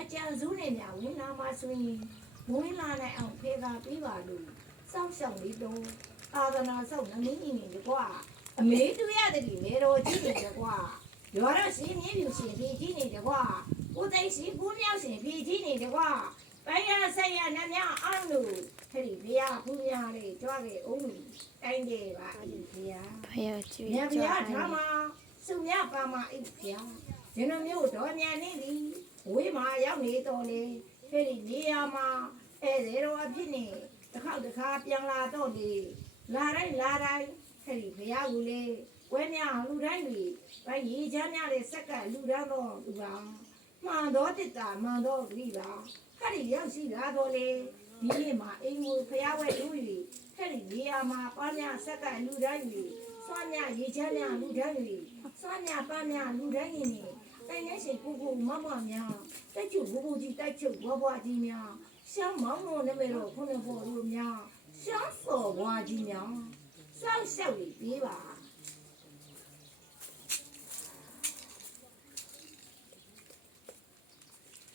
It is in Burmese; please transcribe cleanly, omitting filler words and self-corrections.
အကြံစုနေများဝင်လာမှဆိုရင်ဝင်လာနိုင်အောင်ဖေက သာပေးပါလို့စောင့်ရှောက်နေတော့သာသနာဆောက်နမင်းကြီးနေကွာအမေတူရတဲ့ဒီမေတော်ကြီးနေကွာရောတော့ရှင်မြင်းပြူရှင်ဖြီးကြီးနေကွာကိုသိရှိကိုမြောက်ရှင်ဖြီးကြီးနေကွာပိုင်းရဆက်ရနှမအောင်လို့အဲ့ဒီဘုရားဘုရားလေးကြွားခဲ့အောင်တိုင်းတယ်ပါအဲ့ဒီဘုရား ဖယားကျွေး မြတ်ဘု ကြွား ရား နေ ထားမှာစုမြပါမှာအဲ့ဒီဘုရားဇနမျိုးတော်မြန်နေသည်ဝေးမှာရောက်နေတော်လေအဲ့ဒီနေရာမှာဧည့်သည်တော်အဖြစ်နဲ့တစ်ခါတစ်ခါပြန်လာတော့လေလာတိုင်းအဲ့ဒီဘုရားကိုလေဝဲမြလူတိုင်းတွေဗရေချမ်းများတဲ့စက်ကလူတန်းတော်သူပါမှန်တော်တစ်တာမှန်တော်ပြီပါအဲ့ဒီရောက်ရှိလာတော့လေဒီနေ့မှာအိမ်ကိုဘုရားဝဲလူတွေအဲ့ဒီနေရာမှာပါမြဆက်ကလူတိုင်းတွေစွမ်းမြရေချမ်းများလူတိုင်းတွေစွမ်းမြပါမြလူတိုင်းတွေတိုင်နေရှင်ကိုကိုမမများတိုက်ချုပ်ဘူကြီးတိုက်ချုပ်ဘွားကြီးများရှမ်းမောင်မောနမေတော်ခုနှစ်ဖို့လူများရှမ်းစော်ဘွားကြီးများစောက်ရှောက်ပြီးပါ